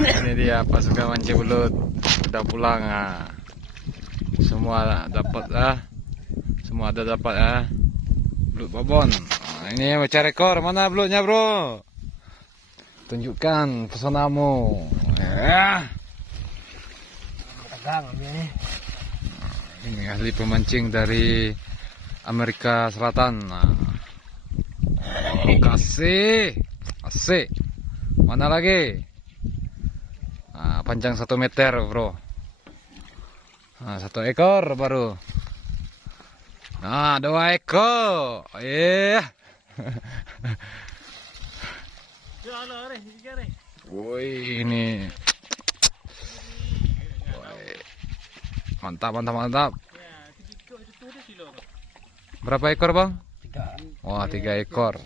Ini dia pasukan mancing belut udah pulang. Semua dapat semua ada dapat belut babon. Ini yang mencari ekor, mana belutnya bro? Tunjukkan pesonamu. Ini ahli pemancing dari Amerika Selatan. Kasih, asik. Mana lagi? Panjang 1 meter bro. 1 ekor baru. 2 ekor. Woi, ini. Mantap, mantap, mantap. Berapa ekor bang? 3. Wah, 3 ekor.